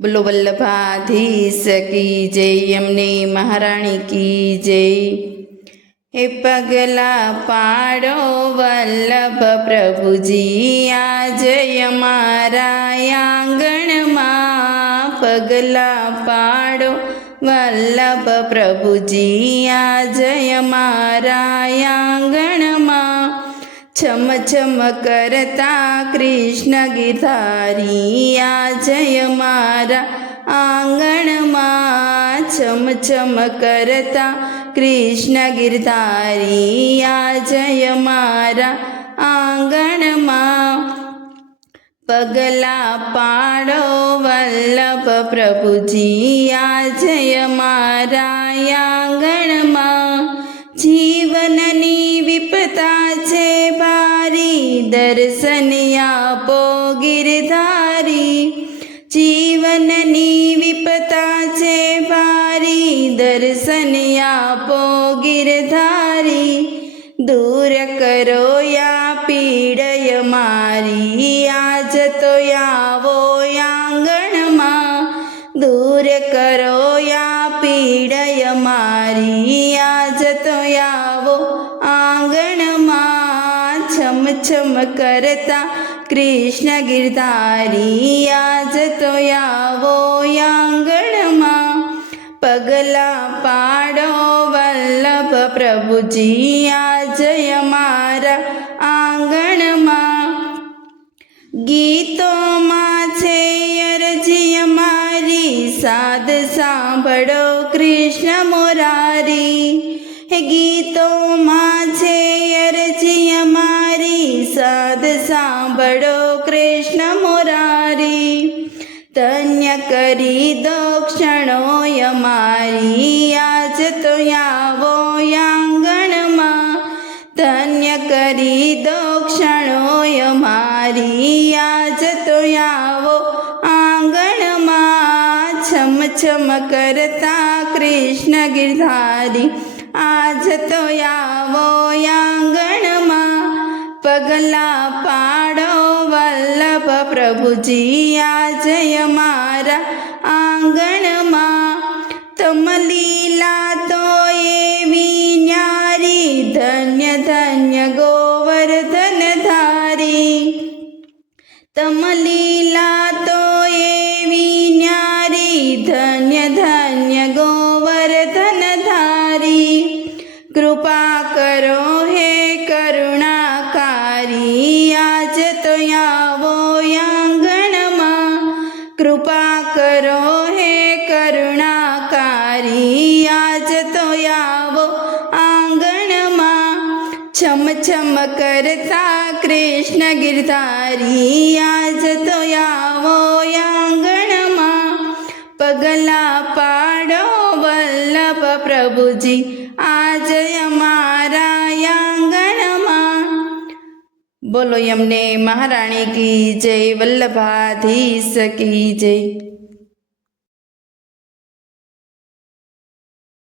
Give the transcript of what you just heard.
बोलो वल्लभाधीश की जय, यमने महाराणी की जय। हे पगला पाड़ो वल्लभ प्रभुजी आज हमारा आंगण मां। पगला पाड़ो वल्लभ प्रभुजी आज हमारा आंगण मां। छम छम करता कृष्ण गिरधारी आज हमारा आंगण मां। छम छम करता कृष्ण गिरधारी आज हमारा आंगण मां। पगला पाड़ो वल्लभ प्रभुजी आज हमारा आंगण मां। जीवननी विपता छे भारी दर्शन आपो गिरधारी। जीवननी विपता छे भारी दर्शन आपो गिरधारी। दूर करो या पीड़य मारी आज तो आवो आंगण मां। दूर करो या पीड़य मारी आज तो आवो आंगण मां। छम छम करता कृष्ण गिरधारी आज तो आवो आंगण मां। पगला पाड़ो वल्लभ प्रभुजी आज हमारा आंगण मां। गीतों मां छे अरजी हमारी साध सांभळो कृष्ण मुरारी। हे गीतों मां छे अरजी हमारी साध सांभळो कृष्ण मुरारी। धन्य करी दो क्षणो हमारी आज तो आवो आंगण मां। धन्य करी दो क्षणो हमारी आज तो आवो आंगण मां। छम छम करता कृष्ण गिरधारी आज तो आवो आंगण मां। पगला पाड़ो वल्लभ प्रभुजी आज हमारा आंगण मां। तम लीला तो एवी न्यारी धन्य धन्य गोवर्धन धारी। तम लीला तो एवी न्यारी धन्य धन्य गोवर्धन धारी। कृपा करो हे करुणाकारी आज तो आवो आंगण मां। कृपा करो हे करुणाकारी आज तो आवो आंगण मां। छम छम करता कृष्ण गिरधारी आज तो आवो आंगण मां। पगला पाड़ो वल्लभ प्रभुजी आज हमारा आंगण मां। बोलो यमने महाराणी की जय, वल्लभाधीश की जय।